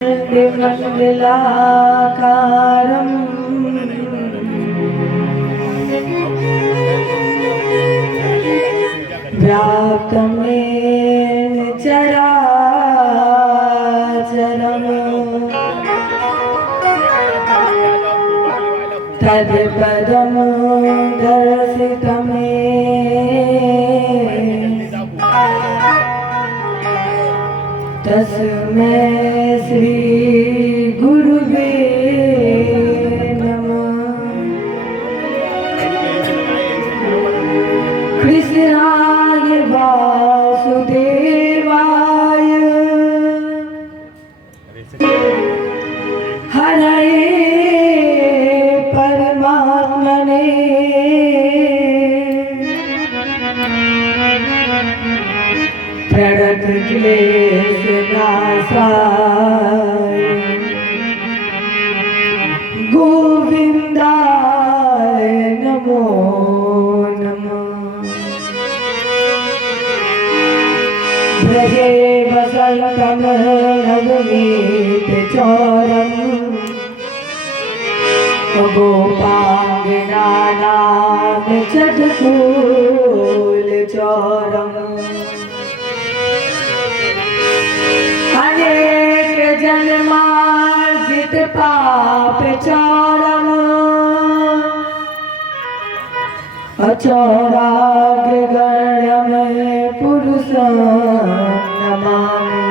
मण्डलाकारं व्याप्तमेन चराचरम् तत्पदं दर्शितमे तस्मै श्री गुरुवे नमः। कृष्णाय वासुदेवाय हरये परमात्मने प्रणतक्लेशनाशाय गोविन्दाय नमो नमः। व्रजे वसन्तं नवनीतचौरम् गोपाङ्गनानां चतुर्फूलचौरम् अनेक जन्मार्जित पाप चौरम् अचौराग्रगण्यं पुरुषं नमामि।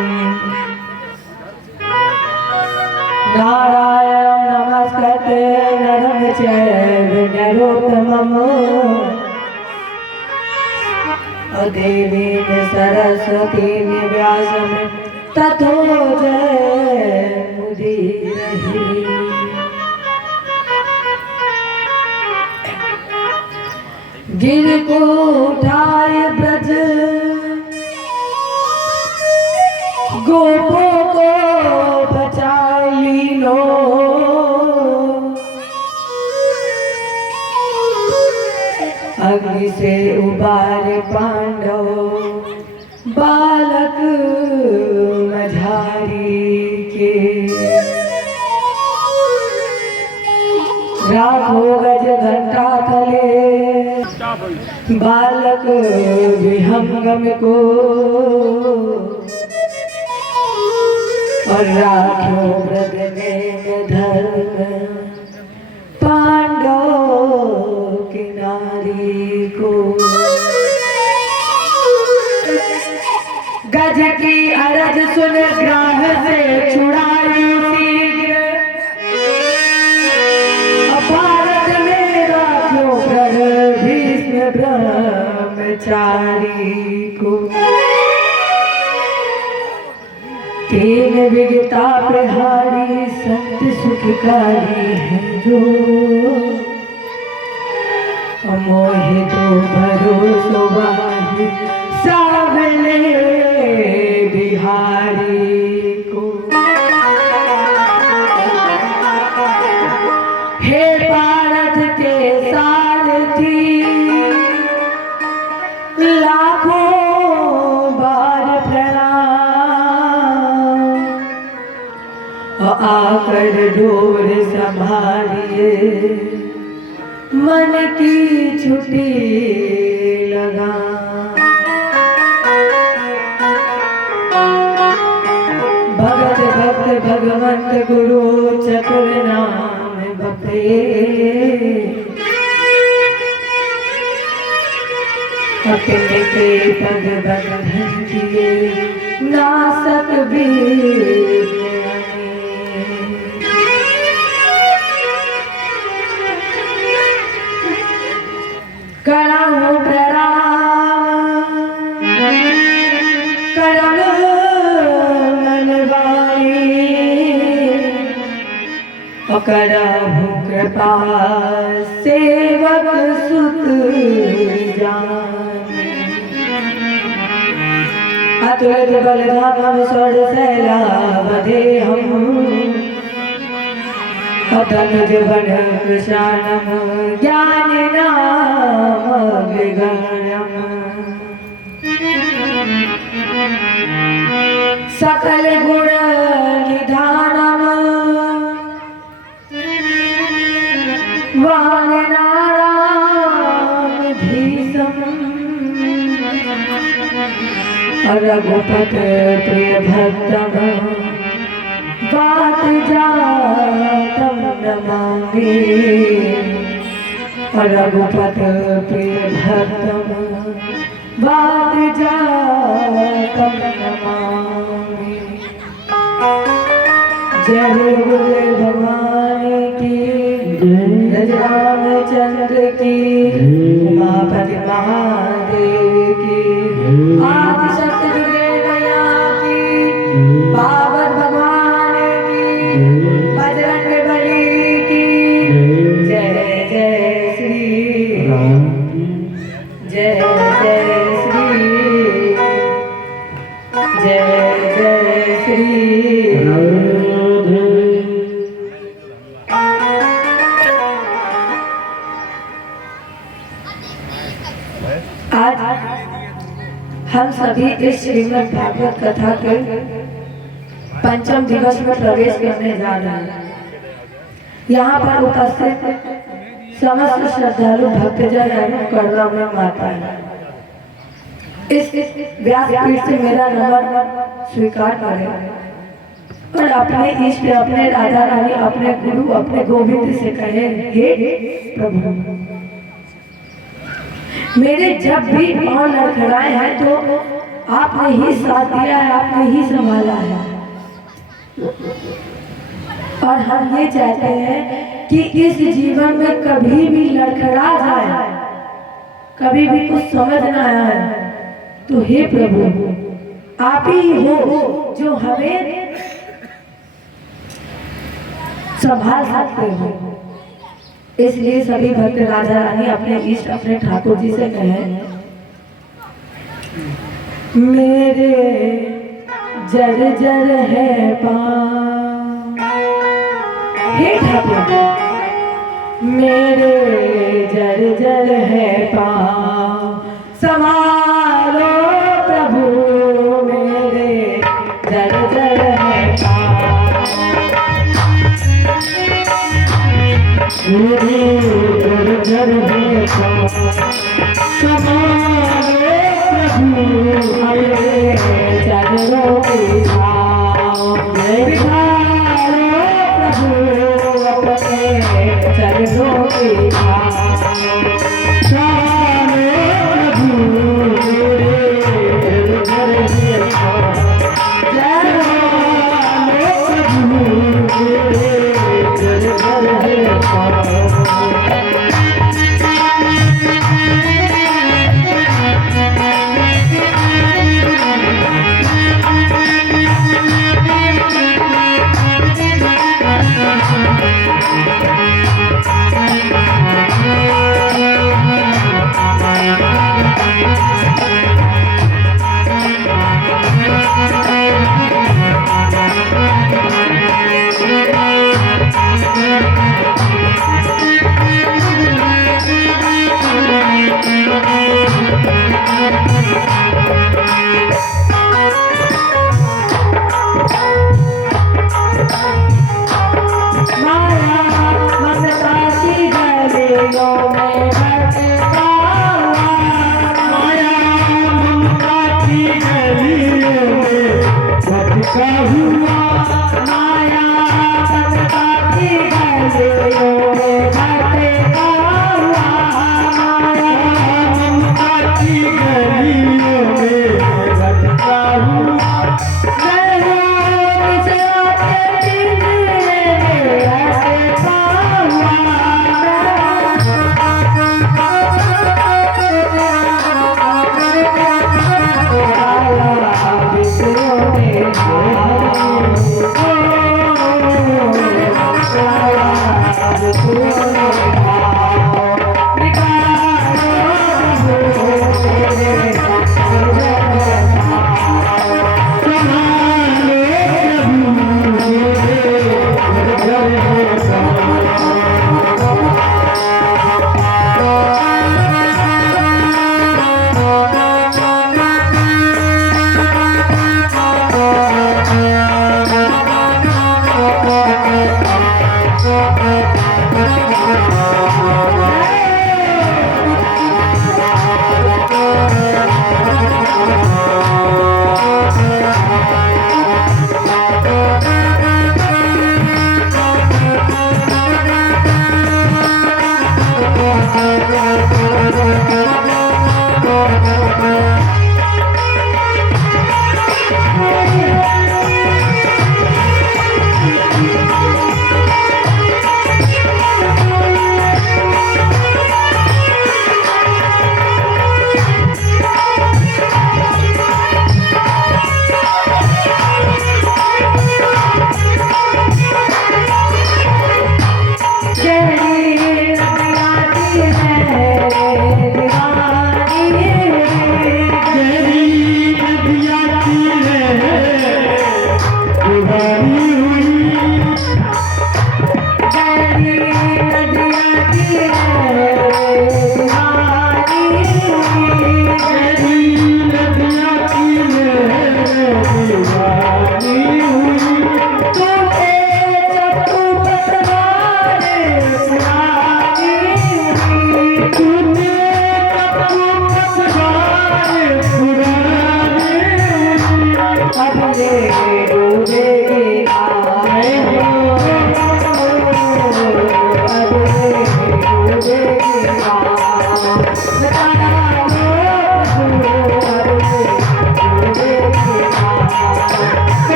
नारायणं नमस्कृत्य नरं चैव नरोत्तमं देवीं सरस्वतीं व्यासं ततो जयमुदीरये। गिरि को उठाए ब्रज गोपों को बचाए लीनो अग्नि से उबारे पांडव बालक मझारी के। राखो गज घंटा तले बालक विहंगम को और राखो व्रत में धर्म पांडव की नारी को। गज की अरज सुन ग्राह से छुड़ाई शीघ्र भारत में राखो प्रण भीष्म ब्रह्मचारी को। तीन विगता प्रहारी संत सुखकारी है जो मोहि तो भरोसो वाही सावले बिहारी को। हे भारत के सारथी लाखों बार प्रणाम आकर डोर संभालिए मन की छुट्टी लगा। भगत भक्त भगवंत गुरु चतुर नाम बपे अपने के पग बंधन किए नासक बीर कराऊं प्रणाम करम मनवाई करहु कृपा सेवक सुत जान। अतुलित बलधामं षोडशैलावधेयम् अतनुज बन कृशानम ज्ञानिनामग्रगण्यम्। सकल गुण निधान रघुपत प्रिय भक्तम बात जातम नमामि। रघुपत प्रिय भक्तम बात जातम नमामि। जय गुरुदेव भगवान की, जय रामचंद्र की, उमापति महादेव की, आदिशक्ति दुर्गे मैया की, बाबर भगवान की, बजरंग बली की। जय जय श्री राम, जय जय श्री, जय जय श्री राम। आज हम सभी इस श्रीमद् भागवत कथा के पंचम दिवस में प्रवेश करने जा रहे हैं। यहाँ पर उपस्थित समस्त श्रद्धालु भक्तजन एवं करुणामयी माता है। इस व्यासपीठ से मेरा नमन स्वीकार करें और अपने इष्ट, अपने राधा रानी, अपने गुरु, अपने गोविंद से कहे, हे प्रभु, मेरे जब भी पांव लड़खड़ाए हैं तो आपने ही साथ दिया है, आपने ही संभाला है। और हम ये चाहते हैं कि इस जीवन में कभी भी लड़खड़ा जाए, कभी भी कुछ समझ ना आए तो हे प्रभु, आप ही हो जो हमें संभाल सकते हो। इसलिए सभी भक्त राधा रानी अपने इष्ट, अपने ठाकुर जी से कहें, मेरे जर जर है पाँव, हे ठाकुर, मेरे जर जर है पाँव, संभालो प्रभु मेरे जर जर है पाँव। मेरे जर जर है पाँव, संभालो प्रभु मेरे चरणों की छाँव। बिठालो प्रभु अपने चरणों की छाँव।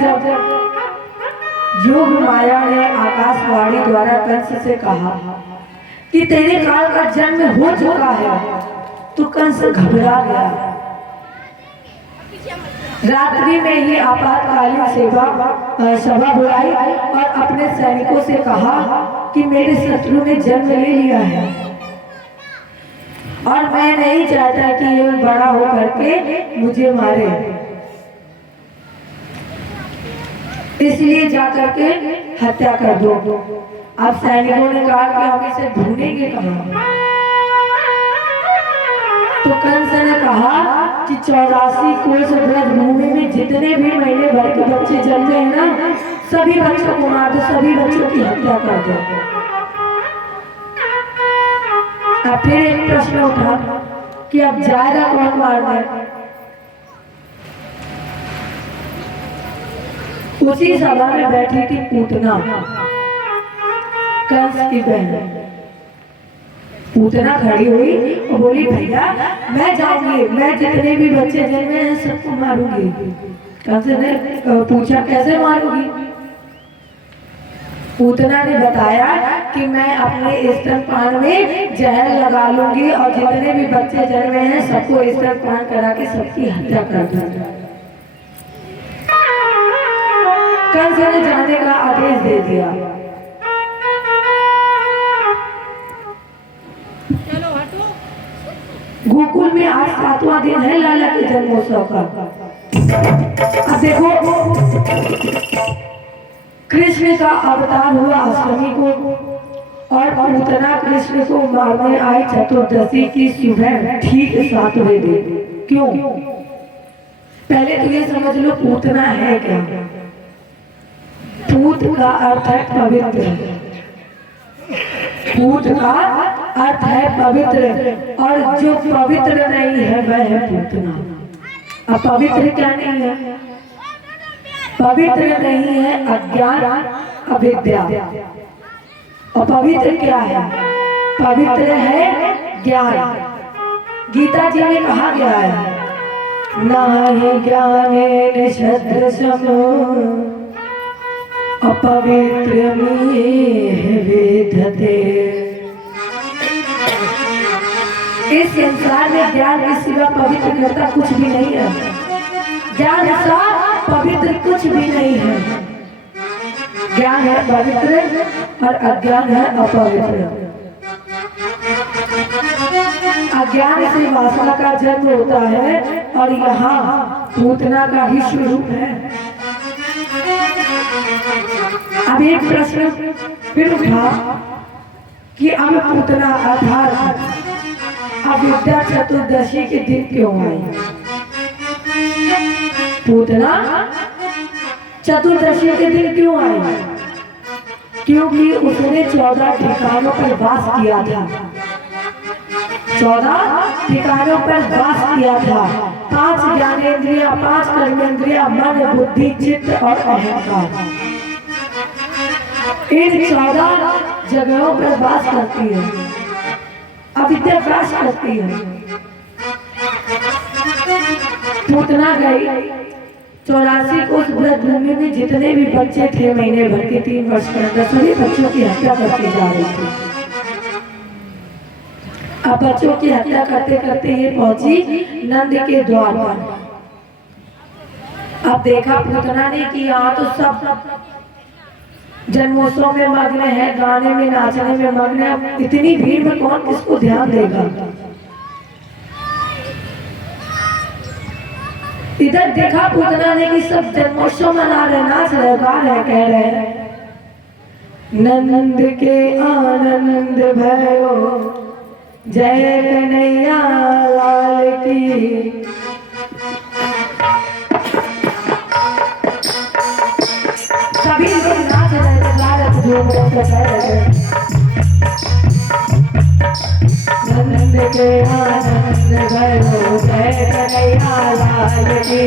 जब योग माया ने आकाशवाणी द्वारा कंस से कहा कि तेरे काल का जन्म हो चुका है, तो कंस घबरा गया। रात्रि में ही आपातकालीन सभा बुलाई और अपने सैनिकों से कहा कि मेरे शत्रु ने जन्म ले लिया है और मैं नहीं चाहता कि ये बड़ा हो करके मुझे मारे, इसलिए जाकर के हत्या कर दो। अब सैनिकों ने कहा कि हम इसे ढूंढेंगे कहाँ? तो कंस ने कहा कि 84 कोस व्रत भूमि में जितने भी महीने भर के बच्चे जन्मे हैं ना, सभी बच्चों को मार दो, सभी बच्चों की हत्या कर दो। अब फिर एक प्रश्न उठा कि अब जाएगा कौन मारने? उसी सभा में बैठी थी पूतना, कंस की बहन। पूतना खड़ी हुई और बोली, भैया मैं जाऊंगी, मैं जितने भी बच्चे जन्मे हैं सबको मारूंगी। कंस ने पूछा, कैसे मारूंगी? पूतना ने बताया कि मैं अपने स्तनपान में जहर लगा लूंगी और जितने भी बच्चे जन्मे हैं सबको स्तनपान करा के सबकी हत्या कर दूंगी। कंस ने जाने का आदेश दे दिया। गोकुल में आज 7वां दिन है लाला के जन्मोत्सव का। अब देखो, कृष्ण का अवतार हुआ अष्टमी को और पूतना कृष्ण को मारने आई चतुर्दशी की सुबह ठीक 7वें दिन। क्यों? पहले तो ये समझ लो पूतना है क्या। पूत का अर्थ है पवित्र, पूत का अर्थ है पवित्र, और जो पवित्र नहीं है वह है पूतना। अब पवित्र क्या नहीं है? पवित्र नहीं है अज्ञान अविद्या, और पवित्र क्या है? पवित्र है ज्ञान। गीता जी में कहा गया है, नाहि ज्ञानेन सदृशम् अपवित्रमेह विद्यते। इस संसार में ज्ञान के सिवा पवित्र करता कुछ भी नहीं है। ज्ञान सा पवित्र कुछ भी नहीं है। ज्ञान है पवित्र और अज्ञान है अपवित्र। अज्ञान से वासना का जन्म होता है और यहाँ पूतना का ही स्वरूप है। अब एक प्रश्न फिर उठा कि अब पूतना अर्थात अविद्या चतुर्दशी के दिन क्यों आई? पूतना चतुर्दशी के दिन क्यों आई? क्योंकि उसने 14 ठिकानों पर वास किया था। 14 ठिकानों पर वास किया था। 5 ज्ञानेंद्रिया, 5 कर्मेंद्रिया, मन, बुद्धि, चित्त और अहंकार, इन 14 जगहों पर वास करती है, अविद्या वास करती है। पूतना गई 84 कोस व्रत भूमि में जितने भी बच्चे थे महीने भर के 3 वर्ष के अंदर, सभी बच्चों की हत्या करती जा रही थी। अब बच्चों की हत्या करते करते ये पहुंची नंद के द्वार पर। अब देखा पूतना ने कि यहाँ तो सब जन्मोत्सव में मग्न है, गाने में नाचने में मग्न है, इतनी भीड़ में कौन किसको ध्यान देगा। इधर देखा पूतना ने कि सब जन्मोत्सव मना रहे, नाच रहे, गा रहे, कह रहे नंद के आनंद भयो जय कन्हैया लाल की। सभी लोग नाच रहे थे, गा रहे थे, नंद के आनंद भयो जय कन्हैया लाल की।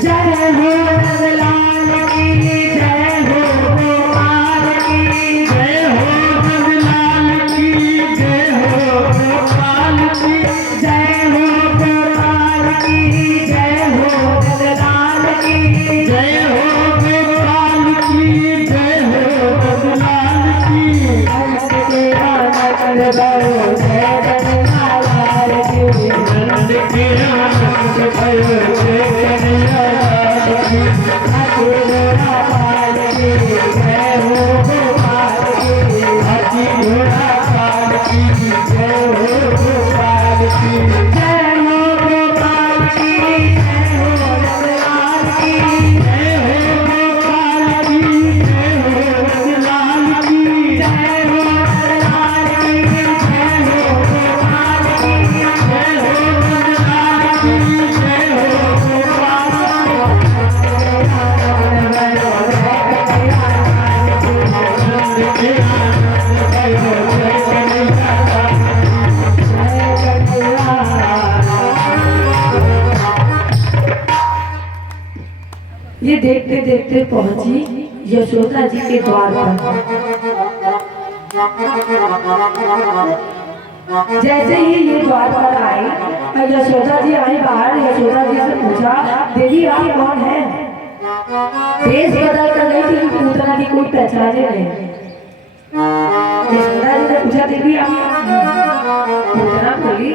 जय हो नंदलाल की, जय हो गोपाल की, जय हो नंदलाल की, जय हो गोपाल की, जय हो ये देखते देखते पहुंची यशोदा जी के द्वार पर। जैसे ही ये द्वार पर आई और यशोदा जी आई बाहर, यशोदा जी से पूछा, देवी आप कौन है? देश बदल कर गई थी, पूतना की कोई पहचाने नहीं। यशोदा जी ने पूछा, देवी आप? पूतना बोली,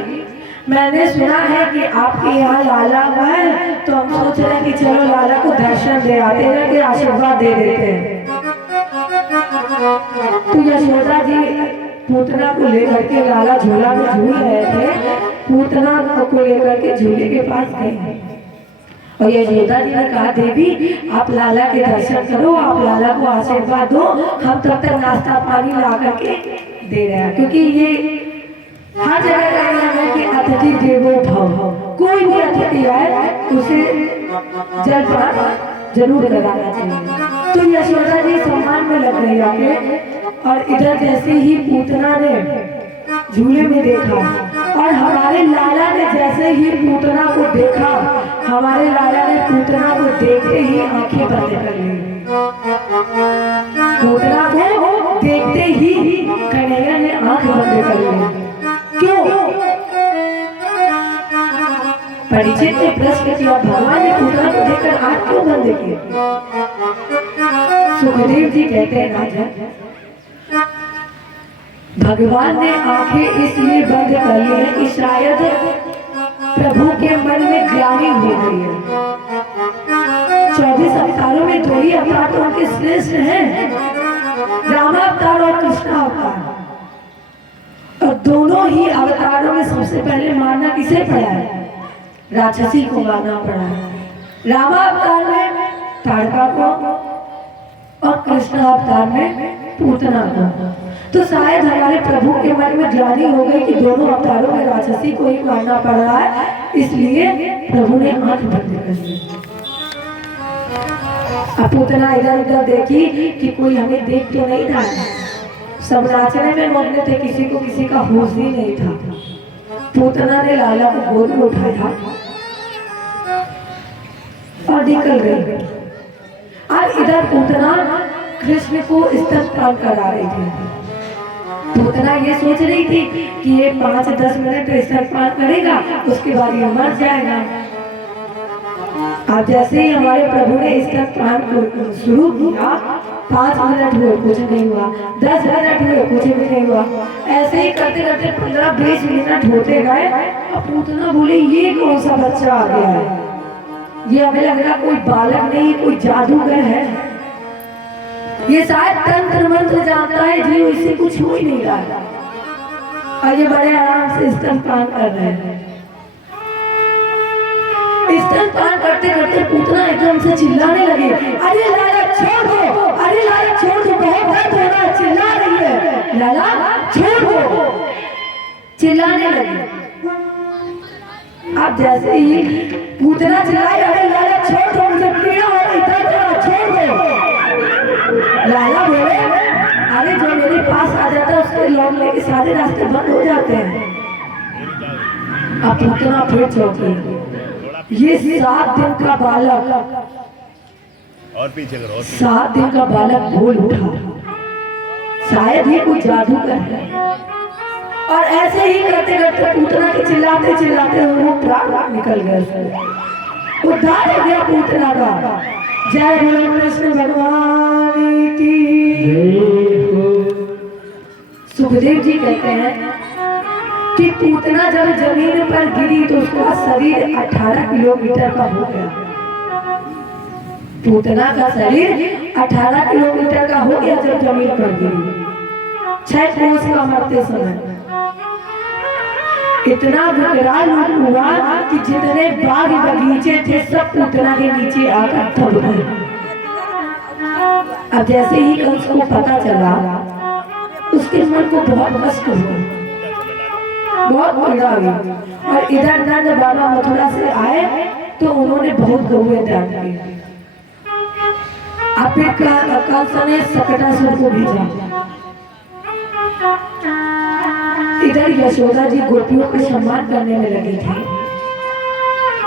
मैंने सुना है कि आपके यहाँ लाला हुआ है, तो हम सोच रहे हैं कि चलो लाला को दर्शन दे आते हैं, कि आशीर्वाद दे देते हैं। तो यशोदा जी पूतना को लेकर के, लाला झूला में झूल रहे थे, पूतना को लेकर के झूले के पास गए और यशोदा जी ने कहा, देवी आप लाला के दर्शन करो, आप लाला को आशीर्वाद दो, हम तब तक नाश्ता पानी ला करके दे रहे हैं। क्योंकि ये हर जगह का नियम है कि अतिथि देवो भव, कोई भी अतिथि आए उसे जलपान जरूर कराना चाहिए। तो यशोदा जी सम्मान में लग रही आगे, और इधर जैसे ही पूतना ने झूले में देखा और हमारे लाला ने जैसे ही पूतना को देखा, हमारे लाला ने पूतना को देखते ही आंखें बंद कर ली। पूतना को देखते ही कन्हैया ने आंख बंद कर ली। क्यों? परीक्षित ने प्रश्न किया, भगवान ने पूतना को देखकर आंख क्यों बंद की? सुखदेव जी कहते हैं, राजा भगवान ने आंखें इसलिए बंद कर ली है कि शायद प्रभु के मन में ग्लानि हो गई है। 24 अवतारों में 2 ही अवतार तो उनके श्रेष्ठ हैं, राम अवतार और कृष्ण अवतार, और दोनों ही अवतारों में सबसे पहले मारना किसे पड़ा है? राक्षसी को मारना पड़ा है। राम अवतार में ताड़का को और कृष्ण अवतार में पूतना को। तो शायद हमारे प्रभु के मन में ग्लानि हो गई कि दोनों अवतारों में राक्षसी को ही मारना पड़ रहा है, इसलिए प्रभु ने आंख बंद कर दी। अब पूतना इधर उधर देखी कि कोई हमें देख तो नहीं रहा है, सब नाचने में मग्न थे, किसी को किसी का होश ही नहीं था। पूतना ने लाला को गोद में उठाया और निकल गई। अब इधर पूतना कृष्ण को स्तनपान करा रही थी। पूतना ये सोच रही थी कि ये 5-10 मिनट स्तनपान करेगा, उसके बाद ये मर जाएगा। अब जैसे ही हमारे प्रभु ने स्तनपान को शुरू किया, 5 मिनट हुए कुछ नहीं हुआ, 10 मिनट हुए कुछ भी नहीं हुआ, ऐसे ही करते करते 15-20 मिनट होते गए। अब पूतना बोले, ये कौन सा बच्चा आ गया है? ये हमें लग रहा कोई बालक नहीं, कोई जादूगर है, ये शायद तंत्र मंत्र जानता है जी, इससे कुछ हो ही नहीं रहा। और ये बड़े आराम से स्तनपान कर रहे हैं। स्तनपान करते करते पूतना एकदम से चिल्लाने लगी, अरे लाला छोड़ दो, अरे लाला छोड़ दो, बहुत दर्द हो रहा है, चिल्ला रही है, लाला छोड़ दो, चिल्लाने लगी। अब जैसे ही पूतना चिल्लाई, अरे लाला छोड़ दो, मुझे पीड़ा हो रही, दर्द हो रहा, छोड़ दो। लाला बोले, अरे जो मेरे पास आ जाता है उसके लौटने के सारे रास्ते बंद हो जाते हैं। अब पूतना फिर चौंकी, ये 7 दिन का बालक, और पीछे करो, 7 दिन का बालक बोल उठा, शायद ये कोई जादूगर है। और ऐसे ही करते करते पूतना के चिल्लाते चिल्लाते वो प्राण निकल गए, उद्धार हो गया पूतना का। जय बोलो कृष्ण भगवान की। सुखदेव जी कहते हैं कि पूतना जब जमीन पर गिरी तो उसका शरीर 18 किलोमीटर का हो गया। पूतना का शरीर 18 किलोमीटर का हो गया जब जमीन पर गिरी 6 कोस का मरते समय। इतना विकराल रूप हुआ कि जितने बाग बगीचे थे सब पूतना के नीचे आकर दब गए। अब जैसे ही कंस को पता चला उसके मन को बहुत कष्ट हुआ, बहुत पीड़ा हुई। और इधर नंद बाबा मथुरा से आए तो उन्होंने बहुत गौए दान किए। फिर कंस ने सकटासुर को भेजा। इधर यशोदा जी गोपियों का सम्मान करने में लगी थी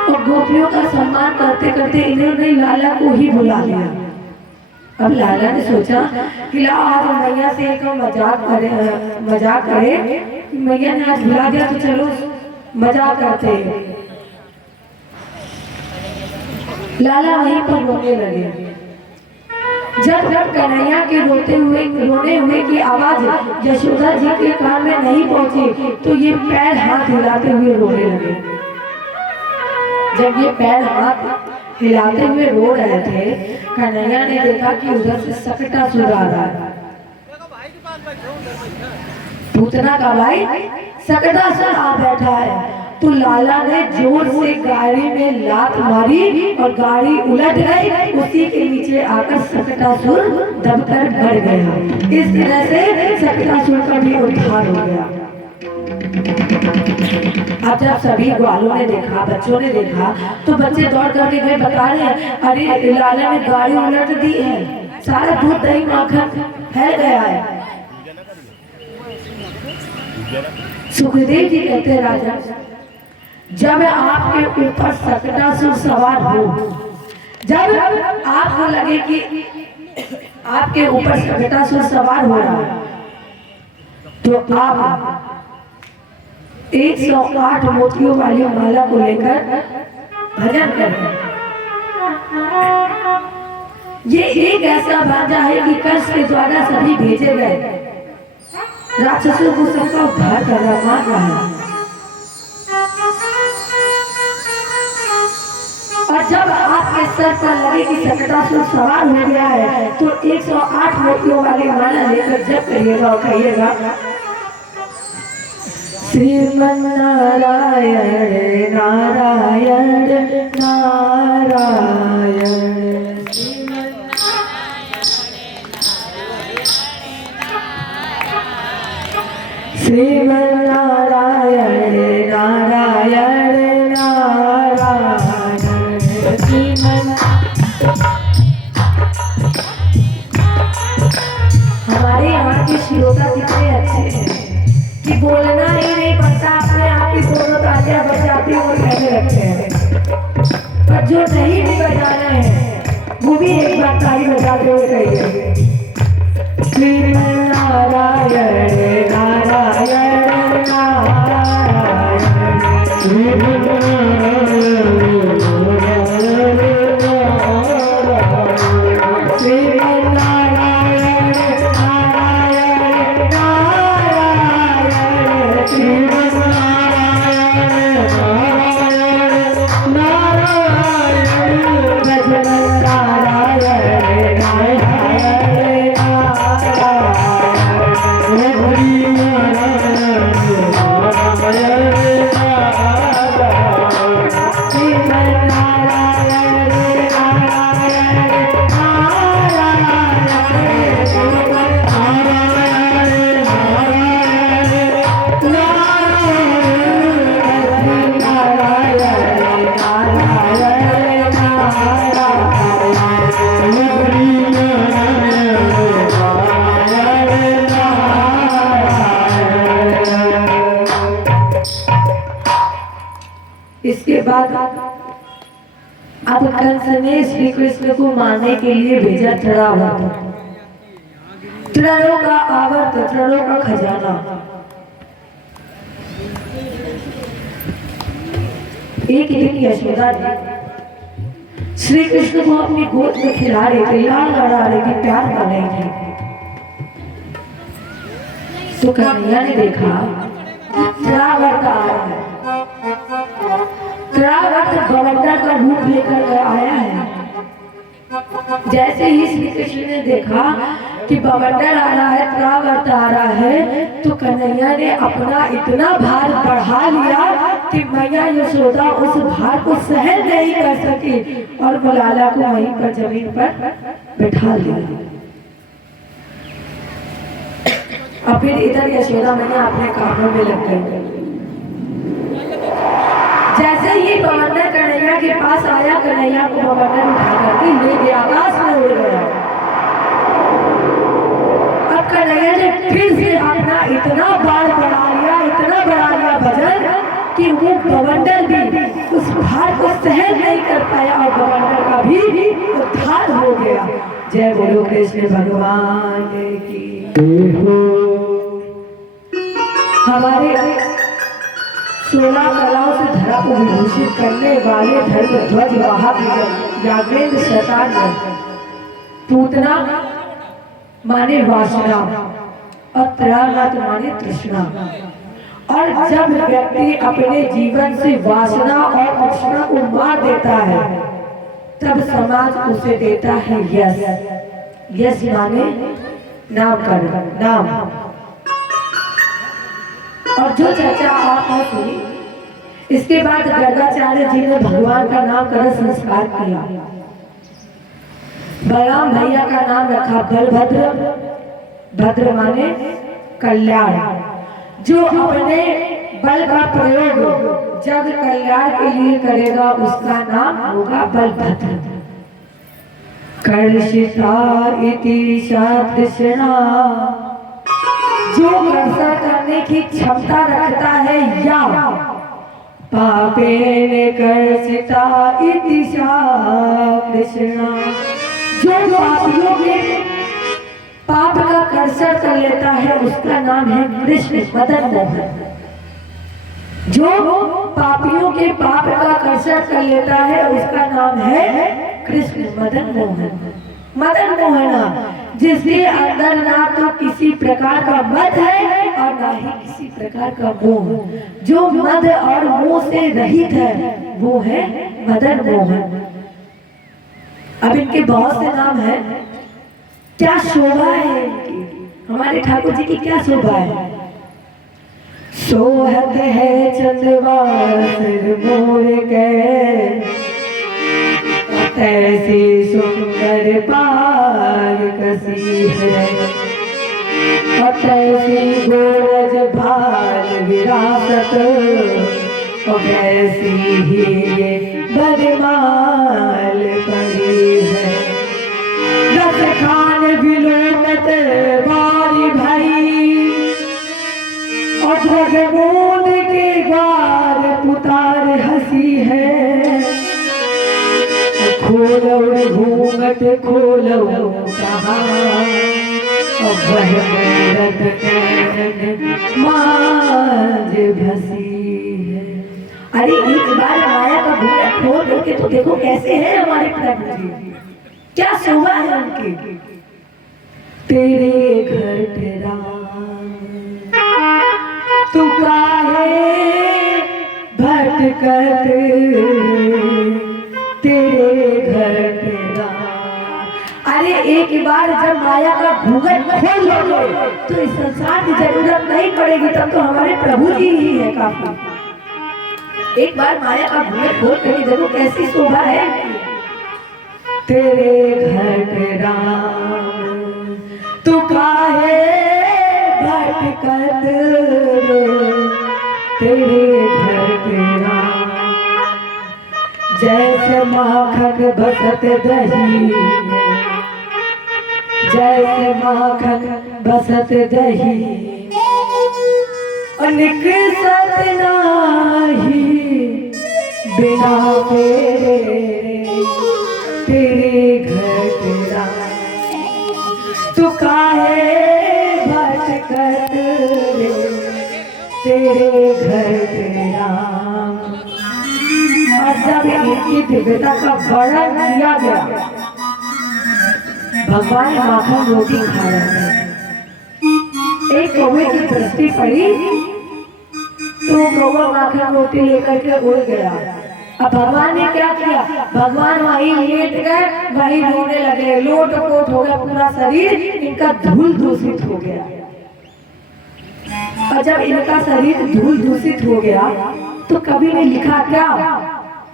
और गोपियों का सम्मान करते करते इन्होंने लाला को ही बुला लिया। अब लाला ने सोचा कि ला आज मैया से एक मजाक करे। मैया ने आज बुला दिया तो चलो मजाक करते। लाला वहीं पर रोने लगे। जब कन्हैया के रोने हुए की आवाज यशोदा जी के कान में नहीं पहुंची तो ये पैर हाथ हिलाते हुए रोने लगे। जब ये पैर हाथ हिलाते हुए रो रहे थे कन्हैया ने देखा कि उधर से सकटासुर आ रहा है। पूतना का भाई सकटासुर आ बैठा है तो लाला ने जोर से गाड़ी में लात मारी और गाड़ी उलट गई। उसी के नीचे आकर सकटासुर दबकर मर गया। इस तरह से सकटासुर का भी उद्धार हो गया। अब जब सभी ग्वालों ने देखा, बच्चों ने देखा तो बच्चे दौड़ करके गए बता रहे हैं अरे लाला ने गाड़ी उलट दी है, सारा दूध दही माखन फैल गया है। सुखदेव जी कहते हैं राजा जब आपके ऊपर सकटासुर सवार हो, जब आपको लगे कि आपके ऊपर सकटासुर सवार हो रहा है तो आप 108 मोतियों वाली माला को लेकर भजन करें। ये एक ऐसा राजा है कि कंस के द्वारा सभी भेजे गए राक्षसों को सबका उद्धार कर रहा है। और जब आपके सर पर लगे कि सकटासुर सवार हो गया है तो 108 मोतियों वाली माला लेकर जब करिएगा और कहिएगा श्रीमन नारायण नारायण नारायण श्रीमन नारायण नारायण नारायण श्रीमन। हमारे यहाँ के श्रोता कितने अच्छे हैं कि बोलना ही नहीं पड़ता, अपने आप ही दोनों तालियां बजाते और कहने लगते हैं। पर जो नहीं भी बजाना है वो भी एक बार ताली बजाते हुए कहिए श्रीमन नारायण नारायण नारायण श्रीमन इसके बाद अब कंस ने श्री कृष्ण को मारने के लिए भेजा त्रिरावत, त्रिलोक का आवर्त, त्रिलोक का खजाना। एक दिन यशोदा जी श्री कृष्ण को अपनी गोद में खिला रही थी, लाल लड़ा रही थी, प्यार कर रही थी। तो कन्हैया ने देखा त्रावर्त आया है। त्रावर्त बवंडर का रूप लेकर आया है। जैसे ही श्री कृष्ण ने देखा कि बवंडर आ रहा है, त्रावर्त आ रहा है, तो कन्हैया ने अपना इतना भार बढ़ा लिया कि मैया यशोदा उस भार को सहन नहीं कर सकी और लाला को वहीं पर जमीन पर बैठा लिया। और फिर इधर यशोदा मैया अपने कामों में लग गई। जैसे ही बवंडर कन्हैया के पास आया, कन्हैया को बवंडर उठा करके ले गया, आकाश में उड़ गया। अब कन्हैया ने फिर से अपना इतना भार बढ़ा लिया, इतना बढ़ा लिया भजन कि वो बवंडर भी उस भार को सहन नहीं कर पाया और बवंडर का भी उद्धार हो गया। जय बोलो कृष्ण भगवान की। हमारे 16 कलाओं से धरा को विभूषित करने वाले धर्म ध्वज वाहक याज्ञेंद्र शतान पूतना माने वासना और त्रावर्त माने तृष्णा। और जब व्यक्ति अपने जीवन से वासना और तृष्णा को मार देता है, तब समाज उसे देता है यश। यश माने नामकरण, नाम। और जो चर्चा आपने सुनी, इसके बाद गर्गाचार्य जी ने भगवान का नामकरण संस्कार किया। बलराम भैया का नाम रखा बलभद्र। भद्र माने कल्याण। जो अपने बल का प्रयोग जग कल्याण के लिए करेगा, उसका नाम होगा बलभद्र। कर्षिता इति तृष्णा, जो कर्षण करने की क्षमता रखता है, या पापेन कर्षिता इति तृष्णा, जो पापियों के पाप का कर्षण कर लेता है, उसका नाम है कृष्ण मदन मोहन। जो पापियों के पाप का कर्षण कर लेता है, उसका नाम है कृष्ण मदन मोहन। मदन मोहना, जिसके अंदर ना तो किसी प्रकार का मद है और ना ही किसी प्रकार का मोह। जो मद और मोह से रहित है, वो है मदन मोहन। अब इनके बहुत से नाम हैं। क्या शोभा है इनकी, हमारे ठाकुर जी की क्या शोभा है। सोहत है चंदवा सिर मोर के, ऐसी सुंदर पार कसी है, और ऐसी गोरज भाल विरासत, और ऐसी ही ये बदमाल पड़ी है। रस खान विलोकत बारी भई, और जगमोद के गार पुतार हंसी है। खोलो घूंघट खोलो कहाँ, और वह मूरत कैरन मांझ भसी है। अरे एक बार माया का घूंघट खोल करके तो देखो कैसे है हमारे प्रभु जी, क्या शोभा है उनकी। तेरे घर तू काहे भटकत, तेरे घर तेरा। अरे एक बार जब माया का घूंघट खोल लोगे तो इस संसार की जरूरत नहीं पड़ेगी, तब तो हमारे प्रभु जी ही है काफी। एक बार माया का घूंघट खोल कर देखो कैसी शोभा है। तेरे घर राम तू काहे भटकत, तेरे घर राम। जैसे माखन बसत दही, जैसे माखन बसत दही, अनिक सत नाही बिना तेरे घर राम। तू काहे भटकत, तेरे घर राम। और जब इनकी दिव्यता का वर्णन किया गया, भगवान माखन रोटी खा रहे थे। एक कौवे की दृष्टि पड़ी तो कौवा माखन रोटी लेकर के उड़ गया। अब भगवान ने क्या किया, भगवान वहीं लेट गए, वहीं रोने लगे, लोट पोट हो गया पूरा शरीर, इनका धूल दूषित हो गया। और जब इनका शरीर धूल दूषित हो गया तो कवि ने लिखा क्या,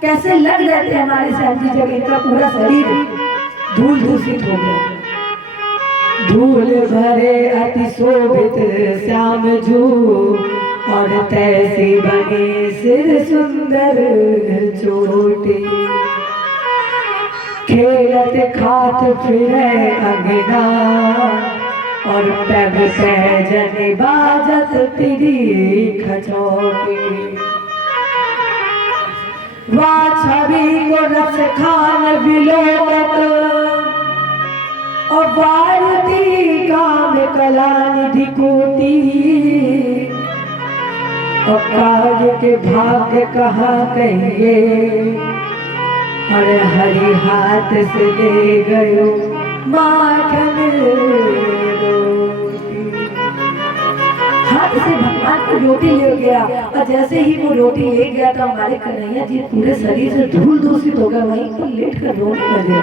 कैसे लग रहे थे हमारे श्याम जी जब इनका पूरा शरीर धूल दूषित हो गया। धूल भरे अति शोभित श्याम जू, और तैसी बने सिर सुंदर चोटी। खेलत खात फिरे अंगना, और पग पैजन बाजत तिरी खचौटी। वहाँ छवि को रस खान बिलोकत, और वारती काम कला निधि कोटी। और काज के भाग्य कहाँ कहिए, और हरि हाथ से ले गयो माखन रोटी। हाथ से भगवान को रोटी ले गया, और जैसे ही वो रोटी ले गया तो हमारे कन्हैया जी पूरे शरीर से धूल दूषित हो गया, वहीं पर लेट कर रोने लगे।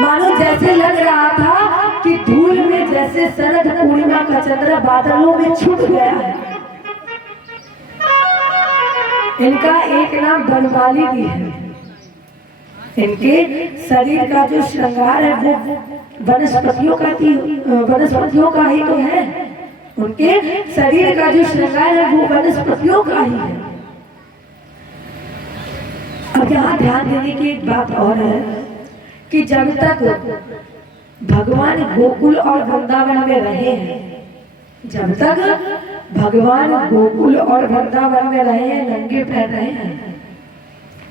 मानो जैसे लग रहा था कि धूल में जैसे शरद पूर्णिमा का चंद्र बादलों में छुप गया है। इनका एक नाम बनवाली भी है। इनके शरीर का जो श्रृंगार है वो वनस्पतियों का ही तो है। उनके शरीर का जो श्रृंगार है वो वनस्पतियों का ही है। अब यहाँ ध्यान देने की एक बात और है कि जब तक भगवान गोकुल और वृंदावन में रहे हैं, जब तक भगवान गोकुल और वृंदावन में रहे हैं, नंगे पैर रहे हैं,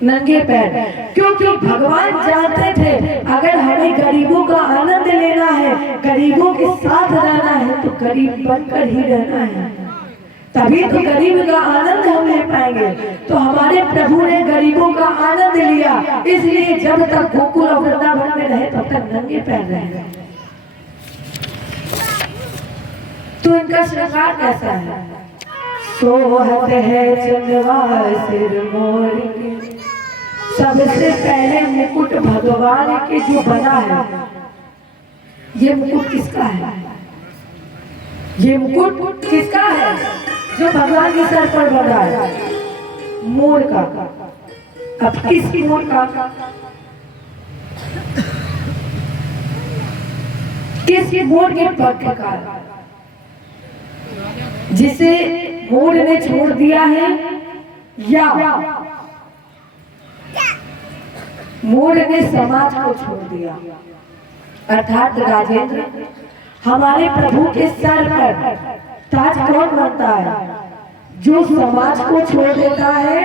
नंगे पैर, क्योंकि भगवान जानते थे अगर हमें गरीबों का आनंद लेना है, गरीबों के साथ रहना है तो गरीब बनकर ही रहना है, तभी तो गरीब का आनंद हम ले पाएंगे। तो हमारे प्रभु ने गरीबों का आनंद लिया, इसलिए जब तक गोकुल और वृंदावन में रहे तब तक नंगे पैर रहे। तो इनका श्रृंगार कैसा है, सोहत है चंदवा सिर मोर के। सबसे पहले मुकुट भगवान के जो बना है, ये मुकुट किसका है, ये मुकुट किसका है जो भगवान के सर पर बना है, मोर का। अब किस मोर का, किस मोर के पंख का, जिसे मोर ने छोड़ दिया है, या मोर ने समाज को छोड़ दिया। अर्थात राजेंद्र, हमारे प्रभु के सर पर ताज कौन बनता है, जो समाज को छोड़ देता है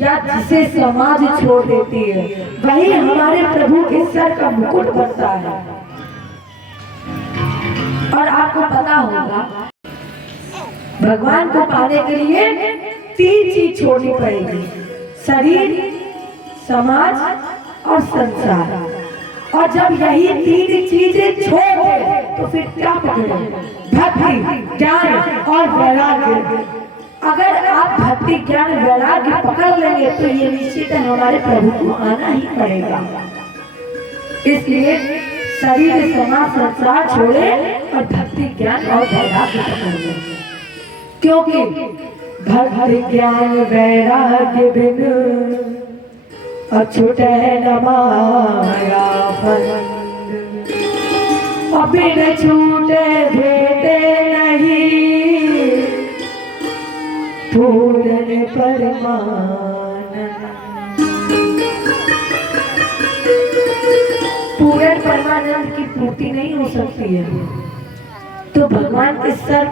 या जिसे समाज छोड़ देती है, वही हमारे प्रभु के सर का मुकुट बनता है। और आपको पता होगा भगवान को पाने के लिए 3 चीज छोड़नी पड़ेगी, शरीर, समाज और संसार। और जब यही 3 चीजें छोड़ दे तो फिर क्या पकड़े, भक्ति, ज्ञान और वैराग्य। अगर आप भक्ति, ज्ञान, वैराग्य पकड़ लेंगे तो ये निश्चित है हमारे प्रभु को आना ही पड़ेगा। इसलिए शरीर, समाज, संसार छोड़े और भक्ति, ज्ञान और वैराग्य पकड़ लें, क्योंकि भक्ति, ज्ञान, वैराग्य बिन अछूटे न माया फंद। बिन छूटे भेटे नहीं पूर्ण परमानंद। पूर्ण परमानंद की पूर्ति नहीं हो सकती है। तो भगवान के सर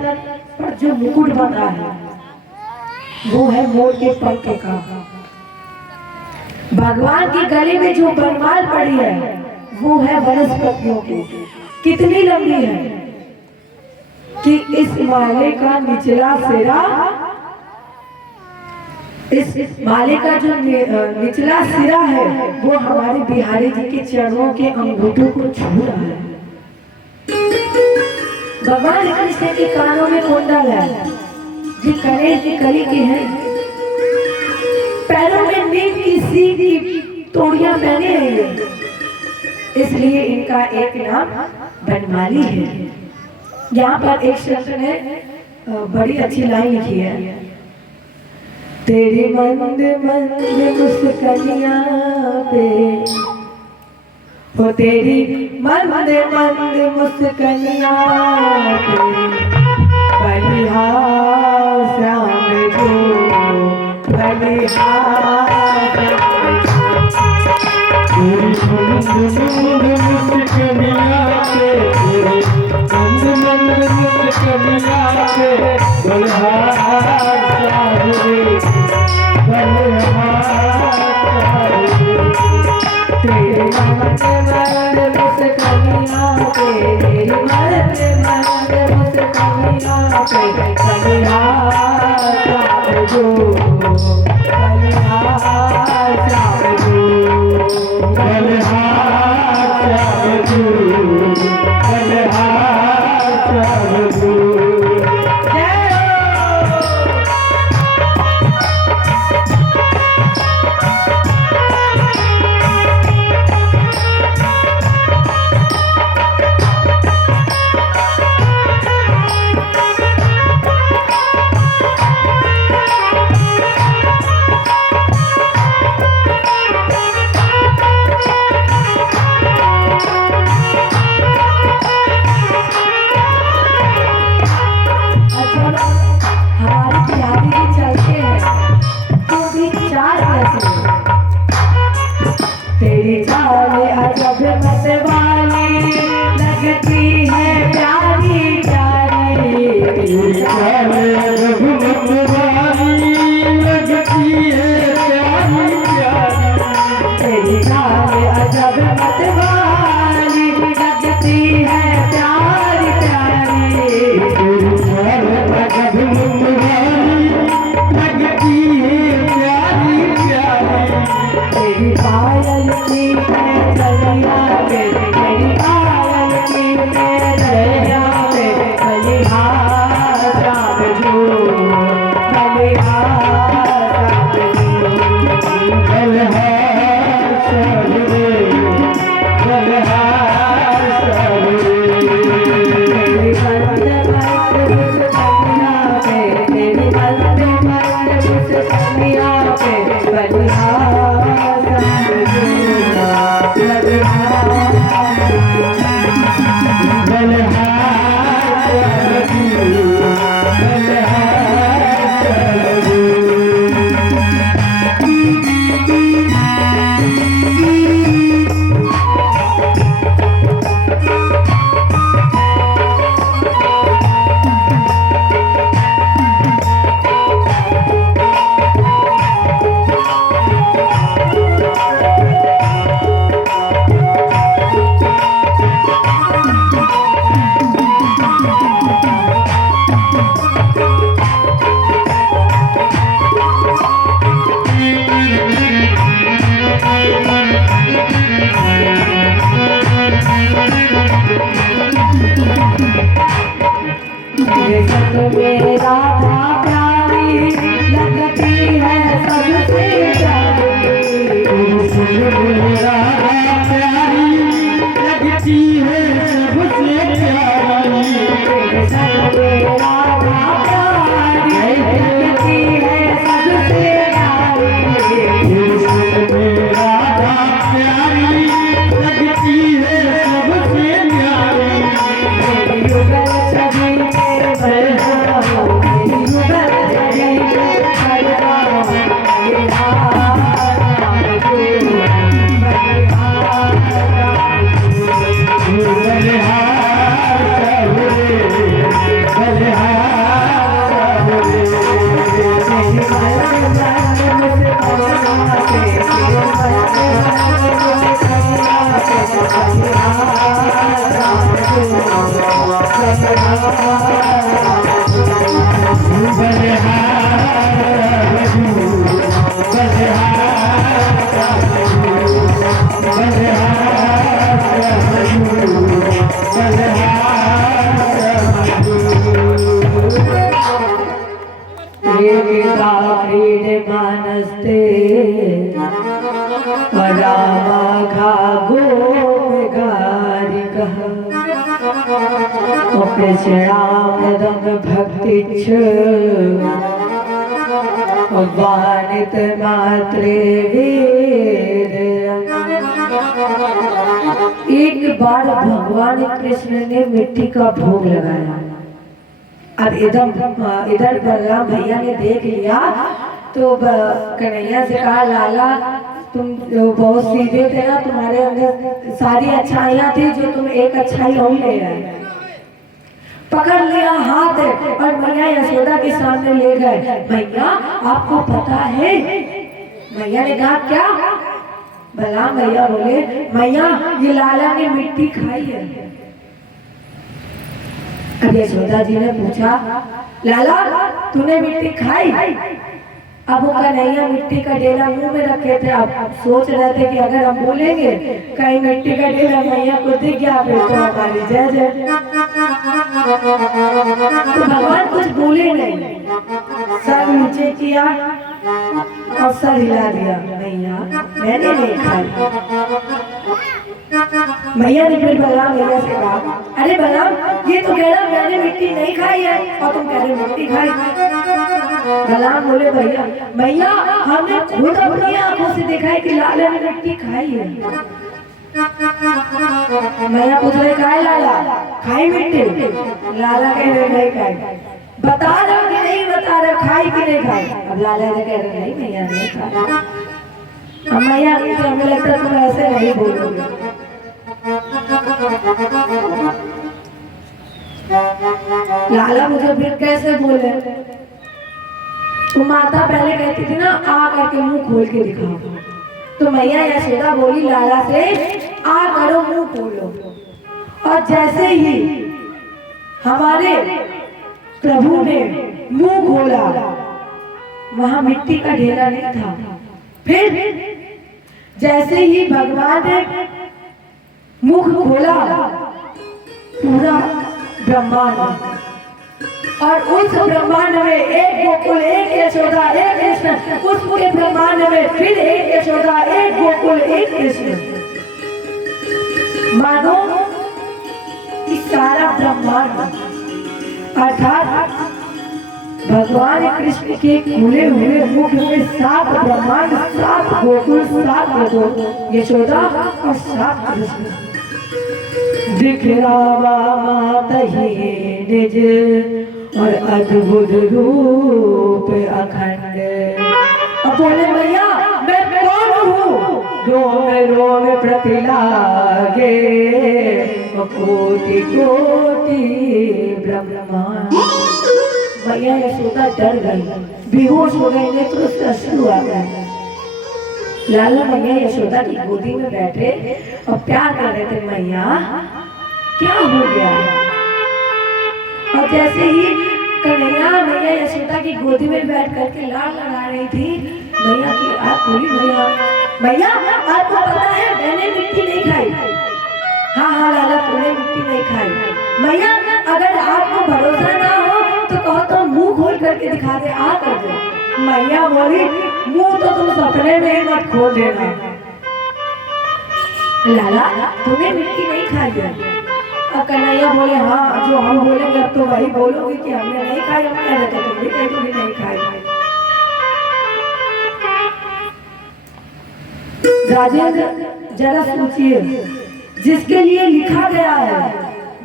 पर जो मुकुट बना है वो है मोर के पंख का। भगवान के गले में जो बनमाल पड़ी है वो है वनस्पतियों की। कितनी लंबी है कि इस माले का निचला सिरा, इस माले का जो निचला सिरा है वो हमारे बिहारी जी के चरणों के अंगूठों को छू रहा है। भगवान कृष्ण के कानों में कुंडल है, जी कलेज की कली के हैं, पैरों में नीम की सीधी तोड़ियां पहने हैं, इसलिए इनका एक नाम बनमाली है। यहाँ पर एक संत ने बड़ी अच्छी लाइन लिखी है, तेरी मंद मंद मुस्कानियां पे, वो तेरी मंद मंद मुस्कानियां पे, बलिहार श्याम जो, बलिहार तेरी मंद मंद मुस्कानियां पे, मंद मंद मुस्कानियां पे, बलिहार श्याम रे, बलिहार तेरे मंद मंद मुस्कानियां पे, तेरी मंद मंद मुस्कानियां पे, बलिहार श्याम जो, बलिहार श्याम जो, बलिहार श्याम जो, बलिहार श्याम जो। जय हो। हमारी प्यारी भी चलते हैं, तू भी चाल कैसे, तेरी चाल अजब मतवाली लगती है प्यारी प्यारी, तेरी चाल अजब मतवाली लगती है प्यारी प्यारी, तेरी चाल अजब मतवाली लगती है प्यारी प्यारी, तेरी चाल अजब मतवाली लगती है प्यारी प्यारी, तेरी पायल की मैं चलिया पे, तेरी पायल की मैं चलिया पे, बलिहार श्याम जो, बलिहार श्याम जो, बलिहार श्याम रे, बलिहार श्याम रे। तेरी मंद मंद मुस्कानियां पे, तेरी मंद मंद मुस्कानियां पे, बलिहार श्याम जो, बलिहार मेरा था प्यारी लगती है सबसे प्यारी, मेरा प्यारी लगती है सबसे प्यारी, मेरा था प्यारी लगती है सबसे प्यारी, मेरा प्यारी लगती है सबसे प्यारी, मेरी युगल छवि तेरे बलिहार, रामा घागो गारी कहा कृष्णामृतम भक्ति वानित मात्रे वेद। एक बार भगवान कृष्ण ने मिट्टी का भोग लगाया। अब इधर बलराम भैया ने देख लिया तो कन्हैया से कहा, लाला तुम बहुत सीधे थे ना, तुम्हारे अंदर सारी अच्छाइयाँ थी, जो तुम एक अच्छाई और ले आए। पकड़ लिया हाथ और मैया यशोदा के सामने ले गए। मैया आपको पता है? मैया ने कहा क्या? बलराम भैया बोले, मैया ये लाला ने मिट्टी खाई है। अब यशोदा जी ने पूछा, लाला तूने मिट्टी खाई? अब वो कन्हैया मिट्टी का डेला मुंह में रखे थे। अब सोच रहे थे कि अगर हम बोलेंगे कहीं मिट्टी का डेला मैया को दिख गया फिर तो हमारी जय जय। तो भगवान कुछ बोले नहीं, सर नीचे किया और सर हिला दिया, मैया मैंने नहीं खाई। मैया ने फिर बलराम भैया से कहा, अरे बलराम ये तो कह रहा मैंने मिट्टी नहीं खाई है और तुम कह रहे मिट्टी खाई। बलराम बोले, भैया मैया हमने खुद अपनी आंखों से देखा है कि लाला ने मिट्टी खाई है। मैया पूछ रहे, खाए लाला खाई मिट्टी? लाला कह रहे नहीं खाई। बता रहा कि नहीं बता रहा, खाई कि नहीं खाई? अब लाला ने कह रहे नहीं मैया नहीं खाई। अब मैया हमें लगता तुम ऐसे नहीं बोलोगे। लाला मुझे फिर कैसे बोले? तो माता पहले कहती थी ना आ करके मुंह खोल के दिखाओ, तो मैया यशोदा बोली लाला से आ करो मुंह खोलो। और जैसे ही हमारे प्रभु ने मुंह खोला वहां मिट्टी का ढेला नहीं था। फिर जैसे ही भगवान ने मुख खोला पूरा ब्रह्मांड, और उस ब्रह्मांड में एक गोकुल, एक यशोदा, एक कृष्ण, उस पूरे ब्रह्मांड में फिर एक यशोदा, एक गोकुल, एक कृष्ण। मानो इस सारा ब्रह्मांड अर्थात भगवान कृष्ण के खुले हुए मुख में 7 ब्रह्मांड, 7 गोकुल, 7 यशोदा और 7 कृष्ण दिख रावा माता ही निज और अद्भुत रूप अखंड। अब बोले मैया मैं कौन हूँ? रोम रोम प्रतिलागे कोटि कोटि ब्रह्मांड। मैया यशोदा डर गई, बेहोश हो गई, नेत्र से अश्रु आ गए। लाला मैया यशोदा की गोदी में बैठे और प्यार कर रहे थे, मैया क्या हो गया? और जैसे ही कन्हैया मैया यशोदा की गोदी में बैठ करके लाड़ लगा रही थी, मैया की आप बोली, मैया मैया आपको पता है मैंने मिट्टी नहीं खाई। हाँ हाँ लाला तूने मिट्टी नहीं खाई। मैया अगर आपको भरोसा ना हो तो कहो तो मुंह खोल करके दिखा दे, आ कर दो। मैया बोली मुंह तो तुम सपने में ही मत खोल देना। लाला तूने मिट्टी नहीं खाई है? अब कन्हैया बोले हाँ जो हम बोलेंगे अब तो वही बोलोगे कि हमने नहीं खाई। हम कह रहे थे तुम भी कहीं तुमने नहीं खाई। राजेंद्र जरा सोचिए, जिसके लिए लिखा गया है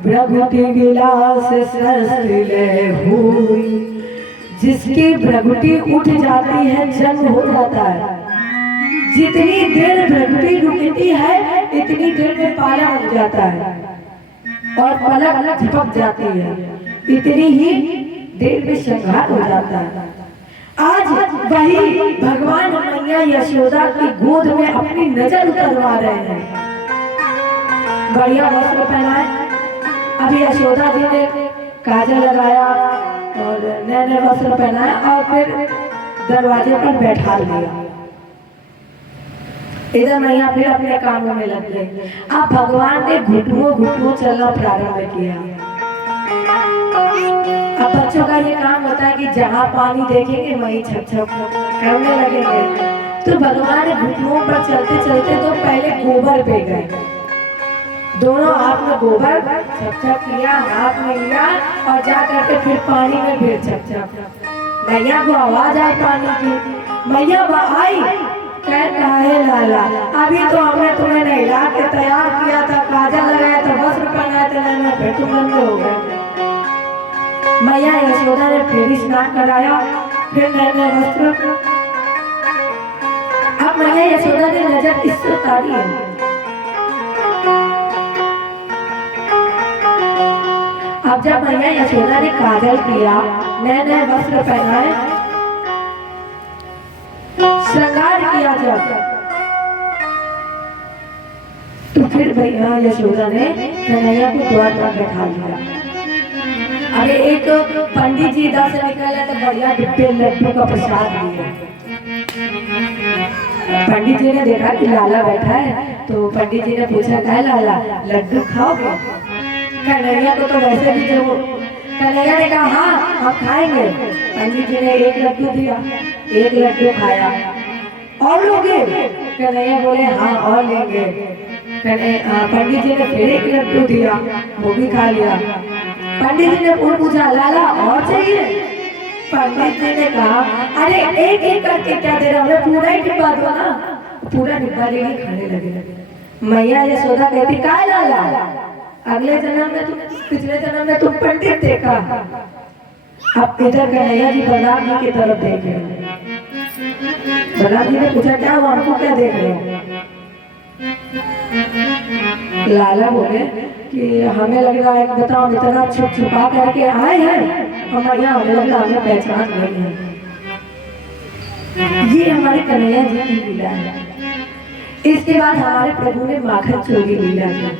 भ्रगुटी विलास सरसले हुई, जिसकी भ्रगुटी उठ जाती है जन्म हो जाता है। जितनी देर भ्रगुटी रुकती है इतनी देर में पाला हो जाता है और पलक झपक जाती है, इतनी ही देर में संहार हो जाता है। आज वही भगवान मैया यशोदा की गोद में अपनी नजर उतरवा रहे हैं। बढ़िया वस्त्र पहनाए, अभी यशोदा जी ने काजल लगाया और नए नए वस्त्र पहनाया और फिर दरवाजे पर बैठा दिया। इधर मैया फिर अपने कामों में लग गई। अब भगवान ने घुटुओं घुटुओं चलना प्रारंभ किया। अब बच्चों का ये काम होता है कि जहाँ पानी देखेंगे वहीं छप छप करने लगेंगे। तो भगवान घुटनों पर चलते चलते तो पहले गोबर पे गए, दोनों हाथ में गोबर छप छप किया, हाथ में लिया और जा करके फिर पानी में फिर छप छप। मैया को आवाज आई पानी की, मैया आई, कहता है लाला अभी तो हमने तुम्हें नहला के तैयार किया था, काजल लगाया था, वस्त्र पहनाया था, नैना फिर तुम गंदे हो गए। मैया यशोदा ने फिर स्नान कराया, फिर नए वस्त्र। अब मैया यशोदा ने नजर किससे उतारी है? अब जब मैया यशोदा ने काजल किया, नए नए वस्त्र पहनाए, श्रृंगार किया जब, तो फिर भैया यशोदा ने कन्हैया को द्वार पर बैठा लिया। अरे एक पंडित जी इधर से निकले तो बढ़िया डिब्बे लड्डू का प्रसाद दिए। पंडित जी ने देखा कि लाला बैठा है, तो पंडित जी ने पूछा क्या लाला लड्डू खाओगे? कन्हैया को तो वैसे भी जो, कन्हैया ने कहा हाँ हम खाएंगे। पंडित जी ने एक लड्डू दिया, एक लड्डू खाया। और लोगे? कन्हैया बोले हाँ और लेंगे। पंडित जी ने फिर एक लड्डू दिया, वो भी खा लिया। पंडित जी ने पूछा लाला और चाहिए? पंडित जी ने कहा अरे एक एक करके क्या दे रहा हूँ, पूरा ही डिब्बा दो ना। पूरा डिब्बा लेके खाने लगे। मैया यशोदा कहती का लाला अगले जन्म में तुम, पिछले जन्म में तुम पंडित थे का? अब इधर कन्हैया जी बलराम जी की तरफ देख रहे हैं। बलराम जी ने पूछा क्या हुआ, हमको क्या देख रहे हो? लाला बोले कि हमें लग रहा है, बताओ इतना छुप छुपा करके आए हैं, हमारे हमें लग रहा हमें पहचान नहीं है। ये हमारे कन्हैया जी की लीला है। इसके बाद हमारे प्रभु ने माखन चोरी लीला किया।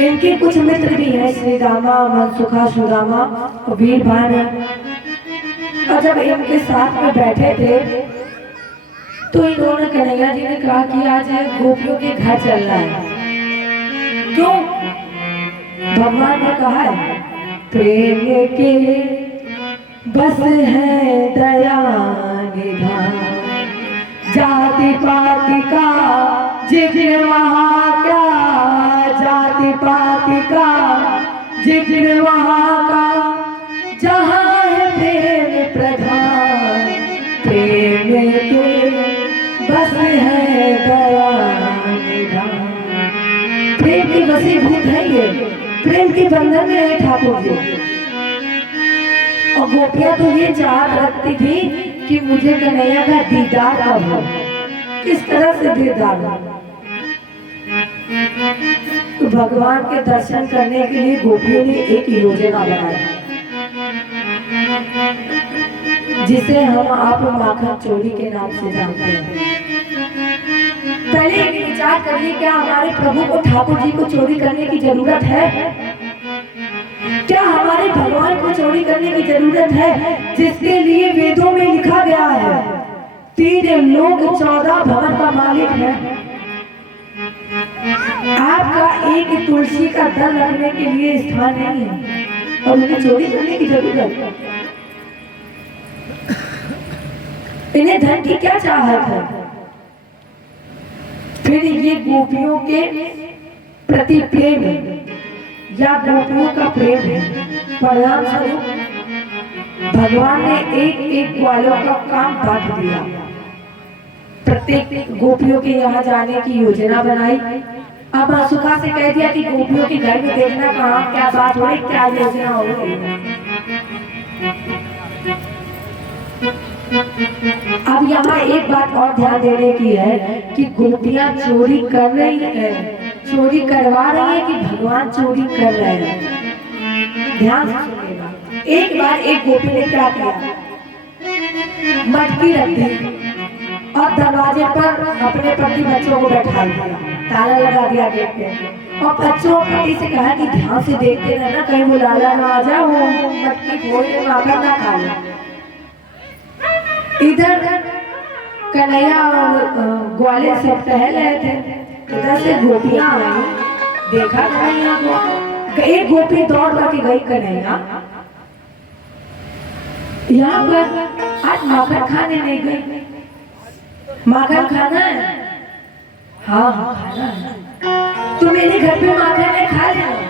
इनके कुछ मित्र भी हैं, श्री रामा, मनसुखा, सुदामा और वीरभान। और जब इनके साथ में बैठे थे तो इन्होंने कन्हैया जी ने कहा कि आज गोपियों के घर चलना है। क्यों? भगवान ने कहा है प्रेम के बस है दया निधान, जाति पाति का जिक्र वहाँ क्या, जाति पाति का जिक्र वहाँ का, जहाँ है प्रेम प्रधान, प्रेम के बस है दया निधान। प्रेम की वसीभूत है ये, प्रेम के बंधन में है ठाकुर जी। और गोपियां तो ये चाहत रखती थी कि मुझे कन्हैया का दीदार कब हो, किस तरह से दीदार हो। तो भगवान के दर्शन करने के लिए गोपियों ने एक योजना बनाई, जिसे हम आप माखन चोरी के नाम से जानते हैं। पहले एक विचार करिए, क्या हमारे प्रभु को, ठाकुर जी को चोरी करने की जरूरत है? क्या हमारे भगवान को चोरी करने की जरूरत है, जिसके लिए वेदों में लिखा गया है 3 लोक 14 भवन का मालिक है। आपका एक तुलसी का दल रखने के लिए स्थान नहीं है और उन्हें चोरी करने की जरूरत है? इन्हें धन की क्या चाहत है? फिर ये गोपियों के प्रति प्रेम या गोपियों का प्रेम है। परिणाम स्वरूप भगवान ने एक एक ग्वालों का काम बांट दिया। प्रत्येक गोपियों के यहाँ जाने की योजना बनाई। अब सुखा से कह दिया कि गोपियों के घर में देखना कहाँ क्या बात हो रही, क्या योजना हो रही है। अब यहाँ एक बात और ध्यान देने की है कि गोपियां चोरी कर रही है, चोरी करवा रही है कि भगवान चोरी कर रहे हैं? ध्यान से सुनिएगा। एक बार एक गोपी ने क्या किया, मटकी रख दी और दरवाजे पर अपने पति बच्चों को बैठा दिया, ताला लगा दिया गेट पे और बच्चों पति से कहा कि ध्यान से देखते रहना, कहीं वो लाला ना आ जाए, वो मटकी खोल के माखन ना खा ले। इधर कन्हैया ग्वाले से टहल रहे थे, इधर से गोपियां आई, देखा कन्हैया को। एक गोपी दौड़ करके गई, कन्हैया यहाँ पर आज माखन खाने नहीं गई। माखन खाना है? हाँ हाँ खाना है। तो मेरे घर पे माखन है, खा लेना।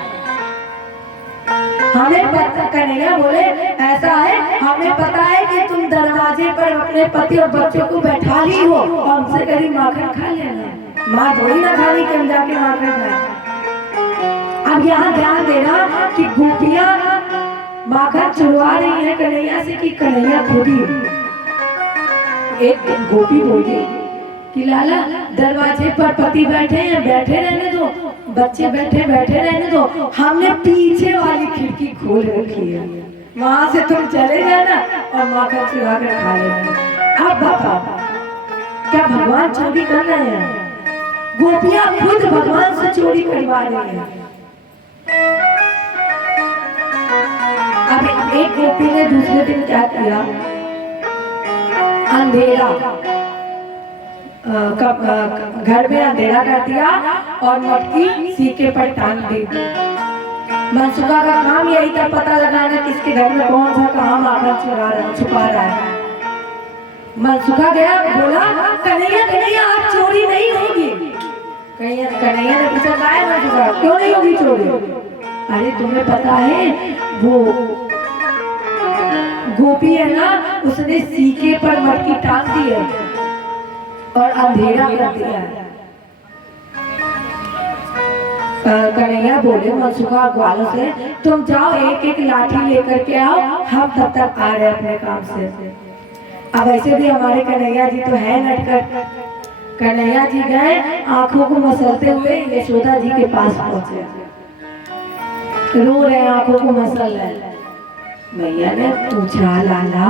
हमें पता, कन्हैया बोले ऐसा है, हमें पता है कि तुम दरवाजे पर अपने पति और बच्चों को बैठा ली हो और हमसे कभी माखन खा लेना। माँ थोड़ी ना खाली कि हम जाके माखन खाए। अब यहाँ ध्यान देना कि गोपियां माखन चुरवा रही है कन्हैया से कि कन्हैया खुद ही। एक गोपी बोली कि लाला दरवाजे पर पति बैठे हैं, बैठे रहने दो, बच्चे बैठे रहने दो, हमने पीछे वाली खिड़की खोल रखी है, वहां से तुम चले जाना और माखन चुरा कर खा लेना। अब बताओ क्या भगवान चोरी कर रहे हैं? गोपियां खुद भगवान से चोरी करवा रही हैं। अब एक गोपी ने दूसरे दिन क्या किया, अंधेरा घर में अंधेरा कर दिया और मटकी सीके पर टांग दी। मनसुखा का काम यही था, पता लगाना किसके घर में कौन सा कहाँ माखन छुपा रहा है। मनसुखा गया, बोला कन्हैया कन्हैया आज चोरी नहीं होगी। कन्हैया ने पूछा क्या है मनसुखा, क्यों नहीं होगी चोरी? अरे तुम्हें पता है वो गोपी है ना, उसने सीके पर मटकी टांग दी है और अंधेरा कर दिया है। कन्हैया बोले मनसुखा ग्वालों से, तुम जाओ एक एक लाठी लेकर के आओ, हम तब तक आ रहे अपने काम से। अब ऐसे भी हमारे कन्हैया जी तो है नटखट। कन्हैया जी गए, आंखों को मसलते हुए यशोदा जी के पास पहुंचे, रो रहे, आंखों को मसल रहे। मैया ने पूछा लाला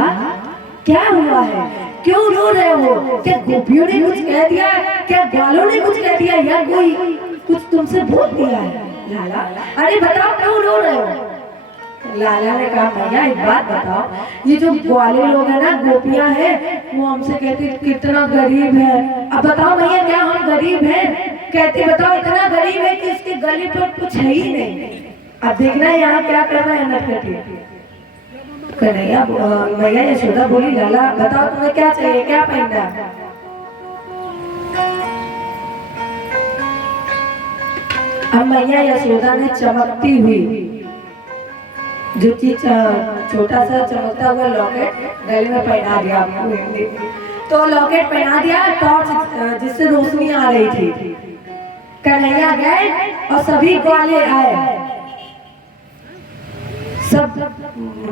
क्या हुआ है, क्यों रो रहे हो? क्या गोपियों ने कुछ कह दिया? क्या ग्वालों ने कुछ कह दिया या कोई कुछ तुमसे बोल दिया है? लाला अरे बताओ क्यों रो रहे हो? लाला ने कहा भैया एक बात बताओ, ये जो ग्वाले लोग हैं ना, गोपियां हैं, वो हमसे कहते कितना गरीब है। अब बताओ भैया क्या हम गरीब हैं? कहते बताओ इतना गरीब है कि इसके गले पर कुछ है ही नहीं। अब देखना यहाँ क्या कर रहे हैं नटखटी। कन्हैया मैया यशोदा बोली लाला बताओ तुम्हें क्या चाहिए, क्या पहनना? अब मैया यशोदा ने चमकती हुई जो चीज छोटा सा चमकता हुआ लॉकेट गले में पहना दिया आपको। तो लॉकेट पहना दिया, टॉर्च जिससे रोशनी आ रही थी। कन्हैया गए और सभी ग्वाले आए, सब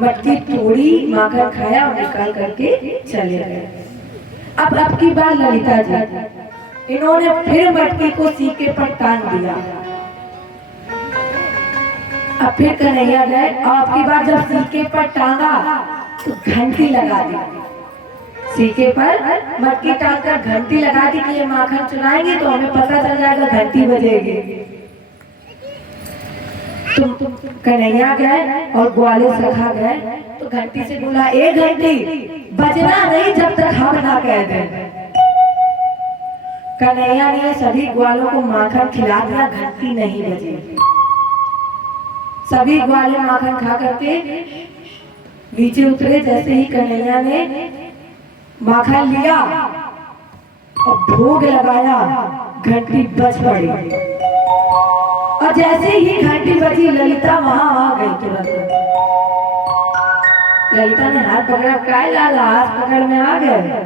मटकी तोड़ी, माखन खाया और निकाल करके चले गए। अब की बार ललिता जी, इन्होंने फिर मटकी को सीके पर टांग दिया। अब फिर कन्हैया गए और अब की बार जब सीके पर टांगा तो घंटी लगा दी। सीके पर मटकी टांग कर घंटी लगा दी कि ये माखन चुराएंगे तो हमें पता चल जाएगा, घंटी बजेगी। तुम कन्हैया गए और ग्वाले सखा गए तो घंटी से बोला ए घंटी बजना नहीं जब तक हम ना कह दें। कन्हैया ने सभी ग्वालों को माखन खिला दिया, घंटी नहीं बजी। सभी ग्वाले माखन खा करके नीचे उतरे। जैसे ही कन्हैया ने माखन लिया और भोग लगाया, घंटी बज पड़ी और जैसे ही घंटी बजी ललिता वहां आ गई तुरंत। ललिता ने हाथ पकड़ा, काय लाला हाथ पकड़ में आ गए।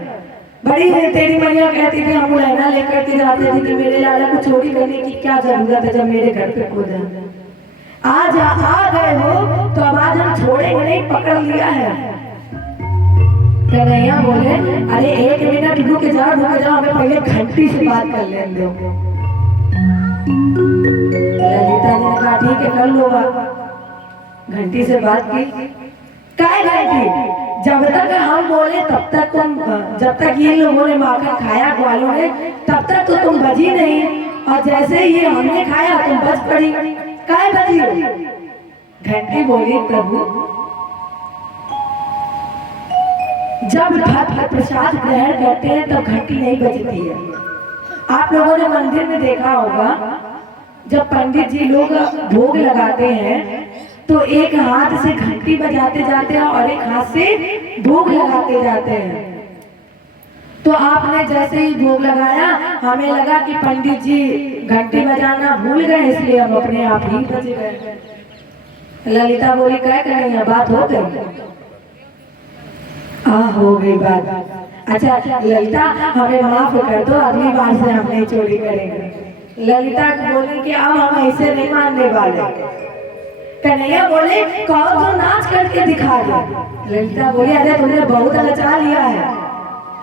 बड़ी तेरी मैया कहती थी हम लहंगा लेकर के जाते थे कि मेरे लाला को चोरी करने की क्या जरूरत है जब मेरे घर पे खुद है। आज आ गए हो तो अब आज हम छोड़ेंगे नहीं, पकड़ लिया है। कन्हैया बोले अरे एक मिनट रुक जाओ, हमें पहले घंटी से बात कर लेने दो। ललिता ने कहा ठीक है कर लो बात। घंटी से बात की। काय घंटी? जब तक हम बोले तब तक तुम, जब तक ये लोगों ने माखन खाया ग्वालों ने तब तक तो तुम बजी नहीं, और जैसे ही हमने खाया तुम बज पड़ी। काय बजी? घंटी बोली प्रभु जब भक्त प्रसाद ग्रहण करते हैं तब घंटी नहीं बजती है। आप लोगों ने मंदिर में देखा होगा जब पंडित जी लोग भोग लगाते हैं तो एक हाथ से घंटी बजाते जाते हैं और एक हाथ से भोग लगाते जाते हैं। तो आपने जैसे ही भोग लगाया, हमें लगा कि पंडित जी घंटी बजाना भूल गए, इसलिए हम अपने आप ही बज गए। ललिता बोली क्या करें, बात हो गई? हाँ हो गई बात। अच्छा ललिता हमें माफ कर दो, अगली बार से हम नहीं चोरी करेंगे। ललिता बोली कि अब हम ऐसे नहीं मानने वाले। कन्हैया बोले कहो तो नाच करके दिखा दो। ललिता बोली अरे तुमने बहुत नचा लिया है,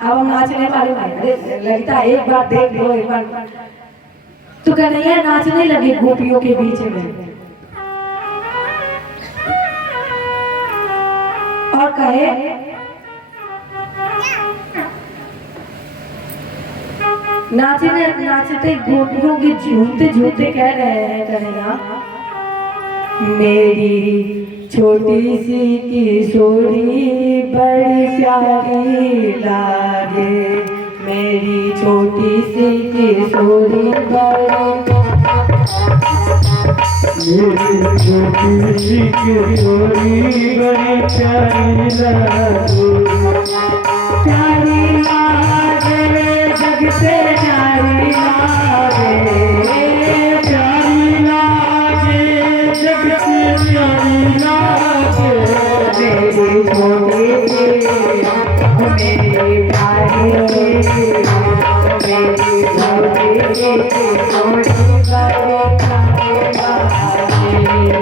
अब हम नाचने वाले नहीं। अरे ललिता एक बार देख लो, एक बार। तो कन्हैया नाचने लगे गोपियों के बीच में और कहे नाचने नाचते गोपियों के झूमते झूमते कह रहे हैं कन्हैया, मेरी छोटी सी किशोरी बड़ी प्यारी लागे, मेरी छोटी सी किशोरी बड़ी, मेरी छोटी सी किशोरी बड़ी प्यारी लागे, प्यारी लागे जग से प्यारी लागे, प्यारी लागे जग से प्यारी लागे, मेरी छोटी सी मेरी प्यारी, मेरी छोटी सी किशोरी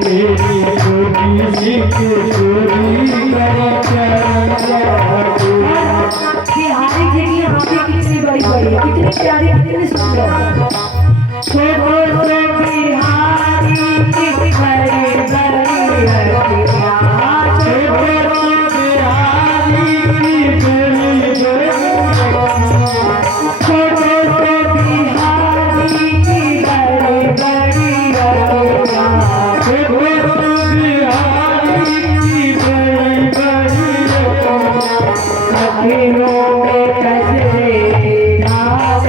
मेरी छोटी सी किशोरी बड़ी प्यारी लागे। बिहारी जी की आंखें कितनी बड़ी बड़ी है, कितनी प्यारी, कितनी सुंदर। छोटो से बिहारी की बड़ी बड़ी अखियाँ, छोटो से बिहारी की बड़ी बड़ी, छोटो से बिहारी की बड़ी बड़ी अखियाँ, छोटो से बिहारी की बड़ी बड़ी अखियों में कजरे धार